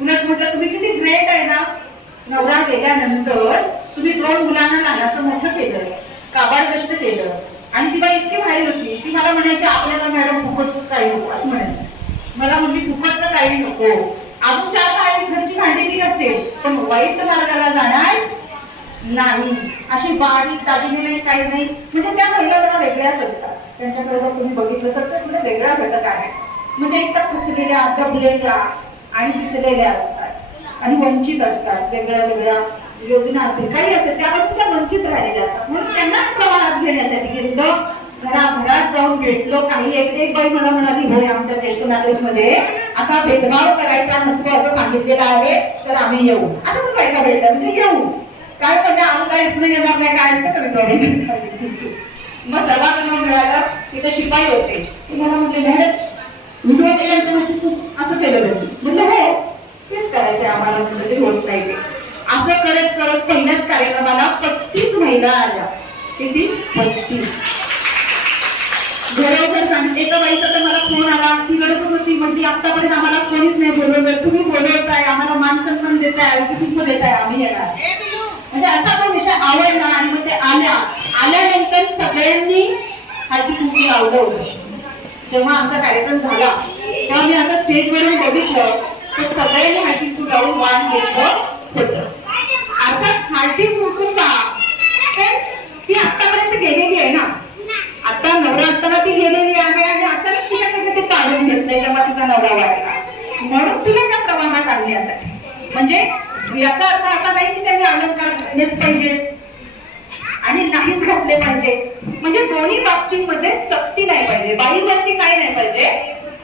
उलट म्हटलं तुम्ही किती ग्रेट आहे ना. नवरा गेल्यानंतर तुम्ही 2 मुलांना लहानाचं मोठं केलं, काबाड कष्ट केलं. आणि ती बाई इतकी भारी होती, ती मला म्हणायची आपल्याला मॅडम फुकटचं काही नको असं म्हणायचं. मला म्हणली फुकटचं काही नको, अजून 4 काही घरची भांडी असेल पण वाईट मार्गाला जाणार नाही. अशी बारीक दागिने नाही, काही नाही. म्हणजे त्या महिला जरा वेगळ्याच असतात. त्यांच्याकडे जर तुम्ही बघितलं तर त्यामध्ये वेगळा घटक आहे. म्हणजे एकतर खचलेल्या, दबलेल्या आणि पिचलेल्या असतात आणि वंचित असतात. वेगळ्या वेगळ्या योजना असतील, काही असेल, त्यापासून त्या वंचित राहिलेल्या असतात. म्हणून त्यांना समाधान घेण्यासाठी गेलं, घराघरात जाऊन भेटलो. काही एक बाई मला म्हणाली, होय आमच्या ज्येष्ठ नागरिकमध्ये असा भेदभाव करायचा नसतो असं सांगितलेलं आहे, तर आम्ही येऊ. असं पण बायका भेटल्या म्हणजे येऊ. काय म्हणजे आम्ही काहीच नाही येणार नाही, काय असतं कमी प्रॉब्लेम. मग सर्वांना मिळालं. तिथे शिपाई होते, ती मला म्हटले मॅडम विधवा महिलांचं तू असं केलं पाहिजे. म्हटलं हो तेच करायचंय आम्हाला, म्हणजे होत नाही ते. असं करत करत पहिल्याच कार्यक्रमाला 35 महिला आल्या. किती? 35. घरोघर सांगते. एका बाईचा तर मला फोन आला, ती गडबड होती, म्हटली आतापर्यंत आम्हाला कोणीच नाही बोलवलं, तुम्ही बोलवताय, आम्हाला मान सन्मान देताय, कुटुंब देताय, आम्ही येणार. म्हणजे असा तो विषय आवडला. आणि मग ते आल्यानंतर सगळ्यांनी हळदी कुंकू लावलं होतं. जेव्हा आमचा कार्यक्रम झाला तेव्हा मी असं स्टेजवरून बघितलं तर सगळ्यांनी हळदी कुंकू लावून वाण घेतलं होतं. अर्थात हळदी कुंकू का ती आतापर्यंत गेलेली आहे ना. आता नवरा असताना ती गेलेली आहे आणि अचानक तिच्याकडे ते काढून घेतलंय जेव्हा तिचा नवरा वाढला, म्हणून तिला त्या प्रवाहात आणण्यासाठी. म्हणजे याचा अर्थ असा नाही की त्यांनी अलंकार घातलेच पाहिजे आणि नाहीच घातले पाहिजे. म्हणजे दोन्ही बाबतीमध्ये सक्ती नाही पाहिजे. बाईवरती काय नाही पाहिजे?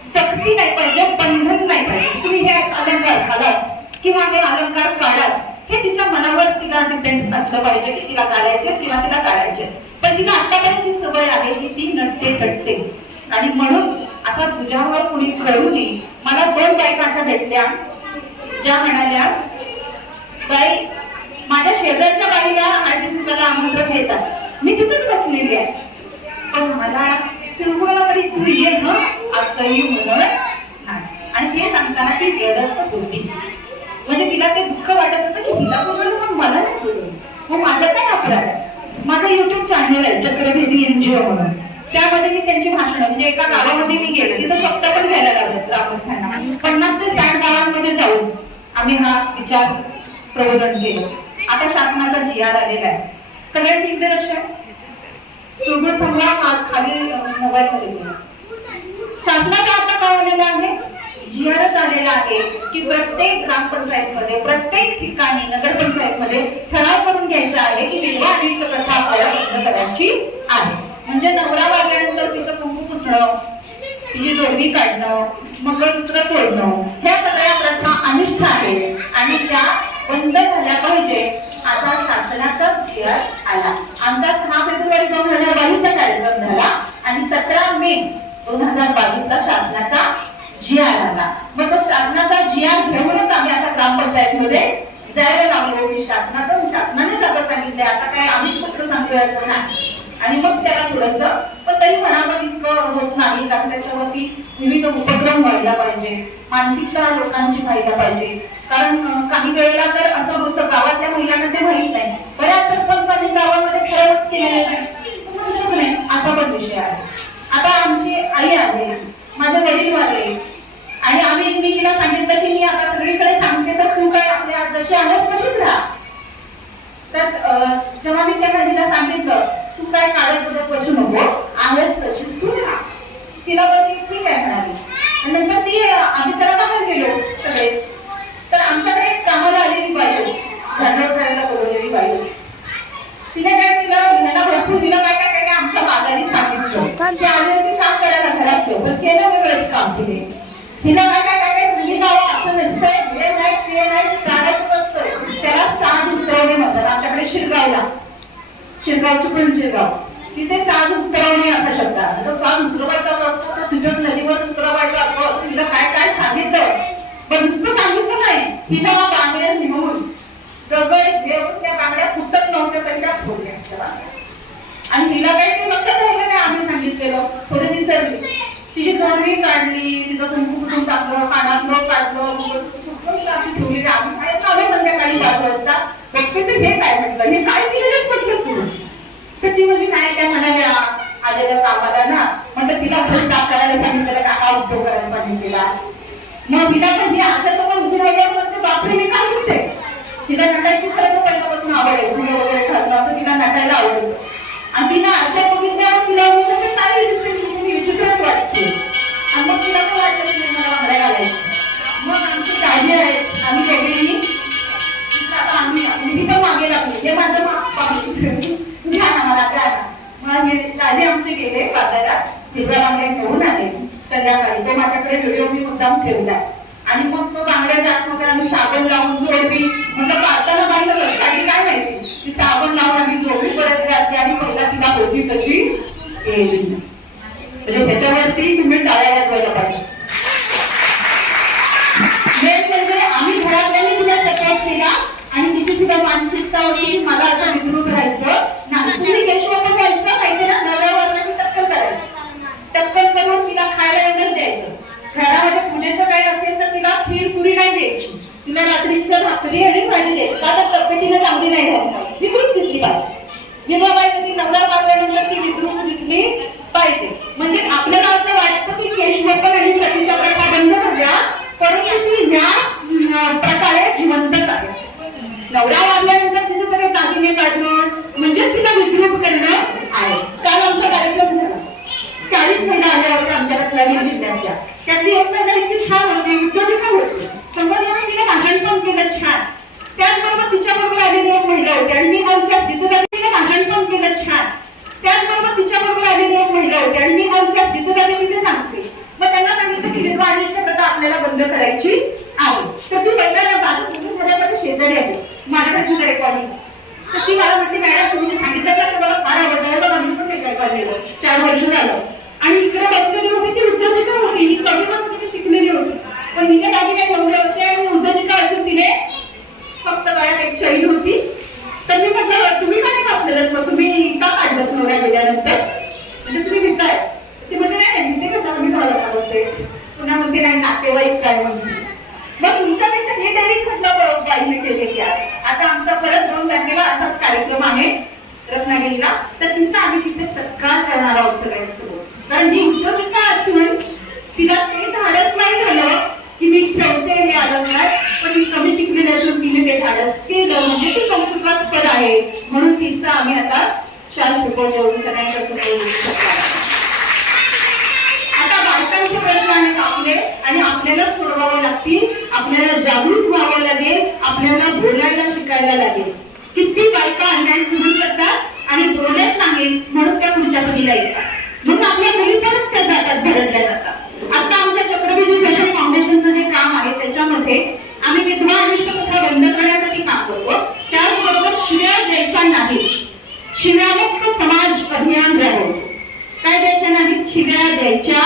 सक्ती नाही पाहिजे, बंधन नाही पाहिजे. तुम्ही हे अलंकार घालाच किंवा हे अलंकार काढाच, हे तिच्या मनावर तिला डिपेंड असलं पाहिजे की तिला काढायचे किंवा तिला काढायचे. पण तिला आतापर्यंतची सवय आहे की ती नटते थटते. आणि म्हणून असा तुझ्यावर कुणी करू नये. मला 2 बायका अशा भेटल्या ज्या म्हणाल्या, बाई माझ्या शेजारच्या बाईला हळदी कुंकूला आमंत्रण घेतात, मी तिथेच बसलेली आहे, पण मला तिळगुळाला कधी तू ये ना असंही म्हणत नाही. आणि हे सांगताना ती रडत होती. म्हणजे तिला ते दुःख वाटत होतं की तिला बोलवलं पण मला नाही बोलवलं. मग माझं काय अपराध आहे? माझं युट्यूब चॅनल आहे चक्रभेदी NGO म्हणून. त्यामध्ये मी त्यांची भाषणं, म्हणजे एका गावामध्ये मी गेले, तिथं शब्द पण घ्यायला लागले ग्रामस्थांना. 50 ते 60 गावांमध्ये जाऊन आम्ही हा विचार प्रबोधन केलं. आता शासनाचा GR आलेला आहे. सगळ्यांचे इकडे लक्ष आहे. चुळबुळ थांबा, खाली मोबाईल मध्ये गेला. शासनाचा आता काय आलेला आहे? GRच आलेला आहे की प्रत्येक ग्रामपंचायतमध्ये, प्रत्येक ठिकाणी, नगरपंचायतमध्ये ठराव करून घ्यायचा आहे की विधवा आणि प्रथा आपल्याला बंद करायची आहे. म्हणजे नवरा वाढल्यानंतर तिचं कुंकू पुसणं, तिची जोडवी काढणं, मंगळसूत्र तोडणं, ह्या सगळ्या प्रथा अनिष्ट आहे आणि त्या बंद झाल्या पाहिजे असा शासनाचा GR आला. आमचा 6 फेब्रुवारी 2022 ला कार्यक्रम झाला आणि 17 मे 2022 ला शासनाचा GR आला. मग तो शासनाचा GR घेऊनच आम्ही आता ग्रामपंचायतीमध्ये जायला लागलो की शासनाने जाता सांगितलंय, आता काय आम्हीच फक्त सांगतोय असं नाही. आणि मग त्याला थोडस, पण तरी मनामध्ये इतकं होत नाही, कारण त्याच्यावरती विविध उपक्रम व्हायला पाहिजे, मानसिकता लोकांची व्हायला पाहिजे. कारण काही वेळेला तर असं होतं गावातल्या महिलांना ते माहित नाही, बऱ्याच सरपंचांनी गावामध्ये ठरवच केलेलं नाही, असा पण विषय आहे. आता आमची आई आहे, माझे वडील वारले आणि मी तिला सांगितलं की मी आता सगळीकडे सांगते तर तू काय आपल्या जशी आहेस तशीच राहा. तर जेव्हा मी त्या महिलेला सांगितलं तू काय काढत बघत बसू नको, आहेस तशीच तू राहा, तिला पण ठीक आहे म्हणाली. आणि नंतर ती आम्ही जरा बाहेर गेलो सगळे, तर आमच्याकडे कामाला आलेली बाई, झाडझड करायला बोलवलेली बाई, तिने काय तिला घ्यायला भरपूर दिलं, काय काय काय आमच्या मागाने सांगितलं की आले होते काम करायला घरात ठेव, पण केलं वेगळंच काम तिने. तिला काय काय काय काय सांगितलं, असं नसतंय, हे नाही ते नाही, काढायचं नसतं, त्याला साज उतरवणे म्हणतात. आमच्याकडे शिरगावचं पण शिरगाव, तिथे साज उतरवणे असा शब्द आहे. तो साज उतरवायचा असतो तर तिथं नदीवर उतरवायचा असतो. तिला काय काय सांगितलं, पण नुसतं सांगितलं नाही, तिला बांगड्या निवडून दगड घेऊन त्या बांगड्या फुटत नव्हत्या तशा फोडल्या. आणि तिला काही ते लक्षात राहिलं नाही, आम्ही सांगितलेलं थोडे दिवसांनी धारणी काढली, तिचं कुंकू कुठून टाकलं, कानातलं काढलं, ठेवली. आम्ही संध्याकाळी 5 वाजता बघते तर हे काय म्हटलं, हे काय तिकडेच म्हटलं तू. तर ती म्हणजे काय काय म्हणाल्या आलेल्या कामाला ना, म्हणतात तिला घर साफ करायला सांगितलेला, काका उद्योग करायला सांगितलेला. मग तिला पण ही आशा समोर उभी राहिल्यावर म्हणते बापरे मी काय दिसते. तिला नटायची खरं तर पहिल्यापासून आवड आहे, फुलं वगैरे घालणं असं तिला नटायला आवडतं. आणि तिला आशा बघितल्यावर तिला काय दिसते मी विचित्रच वाटते. आणि मग तिला पण वाटतं की मला वांगड्या घालायचं. मग आमची काळजी आहे, आम्ही दोघेही आता आम्ही मी पण मागे लागली, हे माझं घ्या ना मला द्या ना. मग हे राजे आमचे गेले बाजारात हिरव्या बांगड्या घेऊन आले संध्याकाळी. तो माझ्याकडे व्हिडिओ मी मुद्दाम ठेवला. आणि मग तो बांगड्या जात होता, आम्ही साबण लावून जोडली. म्हटलं पाहताना पाहिलं काही काय माहिती ती साबण लावून आम्ही जोडली परत घातली आणि पहिला तिला होती तशी केली. म्हणजे त्याच्यावरती तुम्ही टाळ्या वाजवायला पाहिजे. म्हणजे आम्ही घरातल्यानी तिला सपोर्ट केला आणि तिची सुद्धा मानसिकता होती मला असं विद्रूप राहायचं नाही. तुम्ही केशवापण व्हायचं माहिती ना, नव्यावरला मी टक्कल करायचं, टक्कल करून तिला खायला वगैरे द्यायचं. घरामध्ये पूजेचं काही असेल तर तिला खीर पुरी नाही द्यायची, तिला रात्रीचं भाकरी आणि भाजी द्यायची. का तर तब्येतीला चांगली नाही राहिली पाहिजे, विद्रूप दिसली पाहिजे. विधवा बाई कशी नवरा मारल्यानंतर ती विद्रूप दिसली पाहिजे. म्हणजे आपल्याला असं वाटतं की केशवपण आणि सतीच्या प्रथा बंद झाल्या, परंतु ती ह्या प्रकारे जिवंतच आहे. नवरा मारल्यानंतर तिचे सगळे दागिने काढणं म्हणजे तिला विद्रूप करणं आहे. काल आमचा कार्यक्रम झाला, 40 महिला आल्या होत्या आमच्या रत्नागिरी जिल्ह्याच्या. त्यातली एक महिला इतकी छान होती, उद्योजिका होती, समोर तिने भाषण पण केलं छान. त्याचबरोबर तिच्याबरोबर आलेली एक महिला होती आणि मी आमच्या जिद्दीने भाषण पण केलं छान. त्याचबरोबर तिच्याबरोबर आलेली एक महिला होती आणि मी आमच्या जिद्दीने तिथे सांगते. मग त्यांना सांगितलं की विधवा अनिष्ट प्रथा आपल्याला बंद करायची आहे. तर ती पहिल्यांदा माझं तुम्ही घरामध्ये शेजारी आहे, माझ्याकडे तुझं रेकॉर्डिंग. तर ती मला म्हणते मॅडम तुम्ही सांगितलं तर मला फार आवडतं, आम्ही पण रेकॉर्ड काढलेलं 4 वर्ष झालं. आणि इकडे बसलेली होती ती उद्योजिका होती, ही कमी बसून शिकलेली होती, पण हिने काही काय ठेवले होते आणि उद्योजिका असून तिने फक्त वयात एक चैन होती. तर मी म्हटलं तुम्ही काय कापलेलं, मग तुम्ही का काढलं नवऱ्या गेल्यानंतर, म्हणजे तुम्ही भिताय. ते म्हणजे नाही भिते कशाला मी मला काढते, पुन्हा म्हणते नाही नातेवाईक काय म्हणते. मग तुमच्यापेक्षा हे डायरेक्ट म्हटलं बाईने केलेली आहे. आता आमचा परत 2 तारखेला असाच कार्यक्रम आहे रत्नागिरीला, तर तिचा आम्ही तिथे सत्कार करणार आहोत सगळ्यांसोबत. कारण ही उद्योजिका असून तिला ते धाडस नाही झालं की मी ठेवते हे अलंकार, पण ती कमी शिकलेली असून तिने ते धाडस केलं म्हणजे ती कौतुकास्पद आहे. म्हणून तिचा आम्ही आता शाल शिकवून देऊन सगळ्यांच्या आता बायकांचे प्रश्न आहेत आपले आणि आपल्याला सोडवावे लागतील. आपल्याला जागृत व्हावं लागेल, आपल्याला बोलायला शिकायला लागेल. किती बायका अन्याय सहन करतात आणि बोलत नाहीत म्हणून त्या पुढच्या पिढीला येतात, म्हणून आपल्या मुली परत त्या जातात, भरडल्या जातात. आता आमच्या चक्रबिंदू सशक्त फाउंडेशनचं जे काम आहे त्याच्यामध्ये आम्ही विधवा अनिष्ट प्रथा बंद करण्यासाठी काम करतो. त्याचबरोबर शिव्या द्यायच्या नाही, शिव्यामुक्त समाज अभियान राबवतो. काय द्यायचं नाही, शिव्या द्यायच्या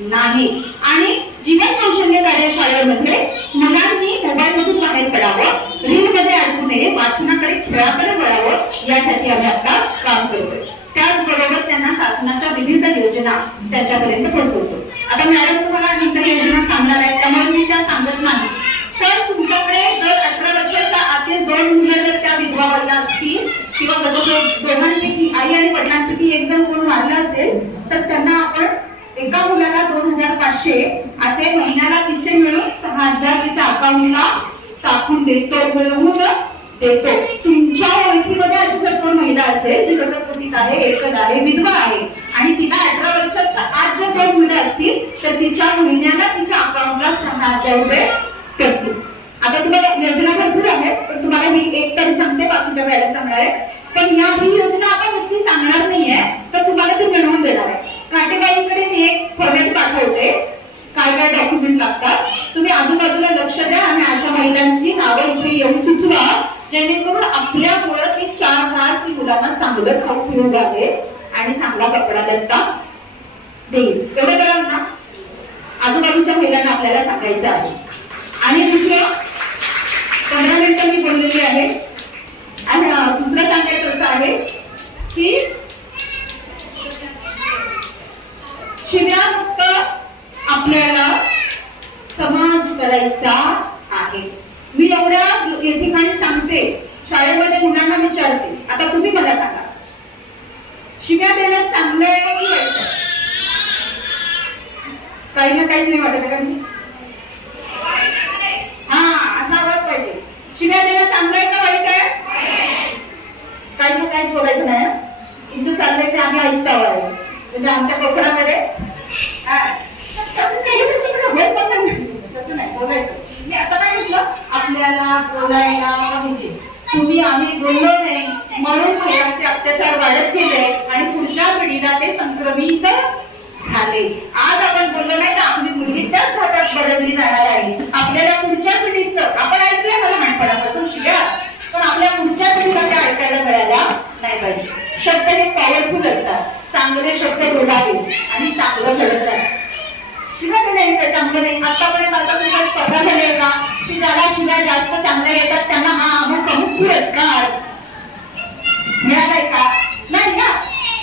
नाही. आणि जीवन कौशल्य कार्यशाळेमध्ये मुलांनी मोबाईलमधून बाहेर पडावं, रीलमध्ये अडकू नये, वाचनाकडे खेळाकडे वळावं, यासाठी आम्ही आता काम करतोय. त्याचबरोबर त्यांना शासनाच्या विविध योजना त्यांच्यापर्यंत पोहोचवतो. आता मॅडम तुम्हाला नंतर योजना सांगणार आहेत त्यामुळे मी त्या सांगत नाही. तर तुमच्याकडे जर 18 वर्षाच्या आतील 2 मुलं जर त्या विधवा बाईला असतील किंवा दोघांपैकी आई आणि वडिलांपैकी एक जण कोण वारला असेल तर त्यांना आपण एका मुलाला 2500 असे महिन्याला तिचे मिळून 6000 तिच्या अकाउंटला टाकून देतो, मिळवून देतो. तुमच्या ओळखीमध्ये अशी जर कोण महिला असेल जी गटपतीत आहे, एकच आहे, विधवा आहे आणि तिला 18 वर्षाच्या आत जर 2 मुलं असतील तर तिच्या महिन्याला तिच्या अकाउंटला 6000 रुपये करतो. आता तुम्हाला योजना भरपूर आहे पण तुम्हाला मी एक तरी सांगते, बाकीच्या वेळेला सांगणार आहे. पण ही योजना आपण नुसती सांगणार नाहीये तर तुम्हाला ती मिळवून देणार आहे. नातेवाईकडे मी एक फॉर्मॅट पाठवते, काय काय डॉक्युमेंट लागतात, तुम्ही आजूबाजूला लक्ष द्या आणि अशा महिलांची नावं इथे येऊन सुचवा जेणेकरून आपल्यामुळे ती 4 तास ती मुलांना चांगलं खाऊ पिऊन घालेल आणि चांगला कपडा लत्ता देईल. एवढं कराल ना, आजूबाजूच्या महिलांना आपल्याला सांगायचं आहे. आणि दुसरं 15 मिनिटं मी बोललेली आहे. आणि दुसरं सांगायचं असं आहे की शिव्यामुक्त करायचा आहे. मी एवढ्या ठिकाणी सांगते, शाळेमध्ये मुलांना विचारते, आता तुम्ही मला सांगा, शिव्या देणं चांगलं आहे की वाईट आहे? काही ना काही नाही वाटत का? हा, असा आवाज पाहिजे. शिव्या देणं चांगलं आहे का वाईट आहे? काही ना काहीच बोलायचं नाही. इथं चाललंय ते आम्ही ऐकत आहोत. म्हणजे आमच्या कोकणामध्ये तसं नाही बोलायचं. मी आता काय म्हटलं, आपल्याला बोलायला पाहिजे. तुम्ही आम्ही बोललो नाही म्हणून महिलांचे अत्याचार वाढत गेले आणि पुढच्या पिढीला ते संक्रमित झाले. आज आपण बोललो नाही तर आपली मुलगी त्याच घाटात बदलली जाणार आहे. आपल्याला पुढच्या पिढीचं, आपण ऐकलं मला लहानपणापासून शिव्या, पण आपल्या पुढच्या पिढीला ते ऐकायला मिळायला नाही पाहिजे. शब्द हे पॉवरफुल असतात. चांगले शब्द बोलावे आणि चांगलं घडतात. शिव्या नाही काय चांगलं नाही. आतापर्यंत आता तुमच्या स्पर्धा झाली आहे का की ज्याला शिव्या जास्त चांगल्या येतात त्यांना हा अमुक पुरस्कार मिळालाय का? नाही ना.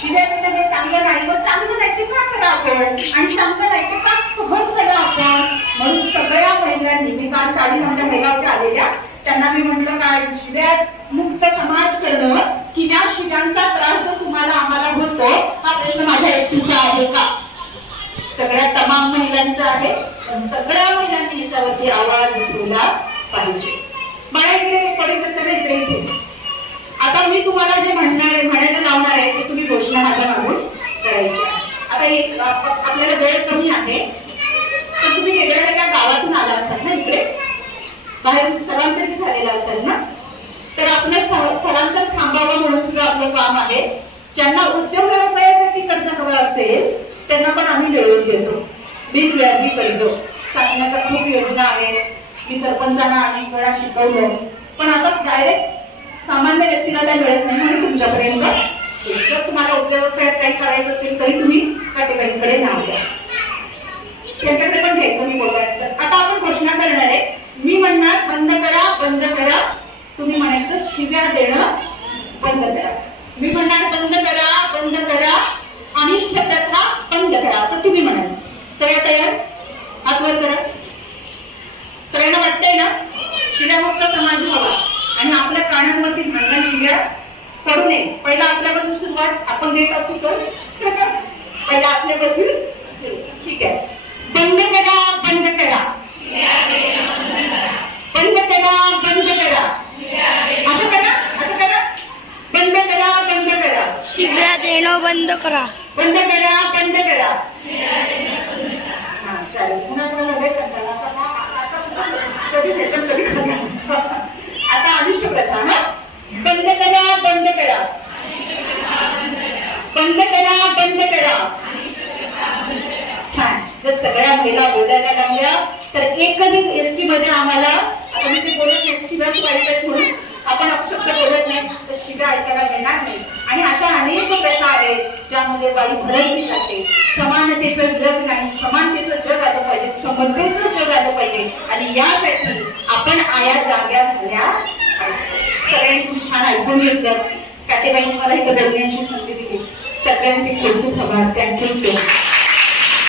शिव्या हे चांगलं नाही, पण चांगलं नाही ते का करा आपण, आणि चांगलं नाही ते का सहन करा आपण. म्हणून सगळ्या महिलांनी, मी काल 40 आमच्या महिला होत्या आलेल्या, त्यांना मी म्हटलं काय, शिव्या मुक्त समाज करणं की या शिव्यांचा त्रास जो तुम्हाला आम्हाला होतो हा प्रश्न माझ्या एकटीचा आहे का? सगळ्या तमाम महिलांचा आहे. सगळ्या महिलांनी याच्यावरती आवाज उठवला पाहिजे. मला इकडे परिवर्तन इथे आता मी तुम्हाला जे म्हणायला लावणार आहे ते तुम्ही घोषणा माझ्या मागून करायची. आता एक आपल्याला वेळ कमी आहे, तर तुम्ही वेगळ्या वेगळ्या गावातून आला असाल ना, इकडे बाहेर स्थलांतरित झालेला असेल ना, तर आपलं स्थलांतर थांबावं म्हणून सुद्धा आपलं काम आहे. ज्यांना उद्योग व्यवसायासाठी कर्ज हवं असेल त्यांना पण आम्ही मिळवून देतो. बिनव्याजी कर्ज, शासनाच्या खूप योजना आहेत. मी सरपंचांना अनेक वेळा शिकवलं, पण आता डायरेक्ट सामान्य व्यक्तीला काही मिळत नाही म्हणून तुमच्यापर्यंत. जर तुम्हाला उद्योग व्यवसायात काही करायचं असेल तरी तुम्ही काटेबाईंकडे नाव द्या, त्यांच्याकडे पण घ्यायचं. मी बोलवायचं. आता आपण घोषणा करणार आहे. मी म्हणणार बंद करा, बंद करा. तुम्ही म्हणायचं शिव्या देणं बंद करा. मी म्हणणार बंद करा, बंद करा. अनिष्ट प्रथा बंद करा, असं तुम्ही म्हणायचं. सगळ्या तयार? हात वर करा. सगळ्यांना वाटतंय ना शिव्यामुक्त समाज हवा आणि आपल्या प्राण्यांवरती भांडण शिव्या करू नये. पहिला आपल्यापासून सुरुवात. आपण देत असू तर पहिला आपल्यापासून. ठीक आहे. बंद करा, बंद करा, बंद करा, बंद करा. असं करा, असं करा. बंद करा, बंद करा. शिव्या देणं बंद करा. बंद करा, बंद करा. हा चालेल. पुन्हा तुम्हाला वेळ करताना कधी भेटल कधी आता अनिष्ट प्रथा. हा बंद करा, बंद करा, बंद करा, बंद करा. छान. जर सगळ्या महिला बोलायला लागल्या तर एकही एसटी मध्ये आम्हाला, आता मी ते बोलत नाही शिव्याची वाईट आहेत म्हणून आपण अपशब्द बोलत नाही, तर शिव्या ऐकायला मिळणार नाही. आणि अशा अनेक प्रथा आहेत ज्यामध्ये बाई भरवली जाते. समानतेचं जग नाही, समानतेचं जग आलं पाहिजे, समतेचं जग आलं पाहिजे. आणि यासाठी आपण आया जाग्या झाल्या. सगळ्यांनी तुम्ही छान ऐकून घेतलं. काटेबाईंनी मला इथं बोलण्याची संधी दिली. सगळ्यांचे खूप खूप आभार. थँक्यू.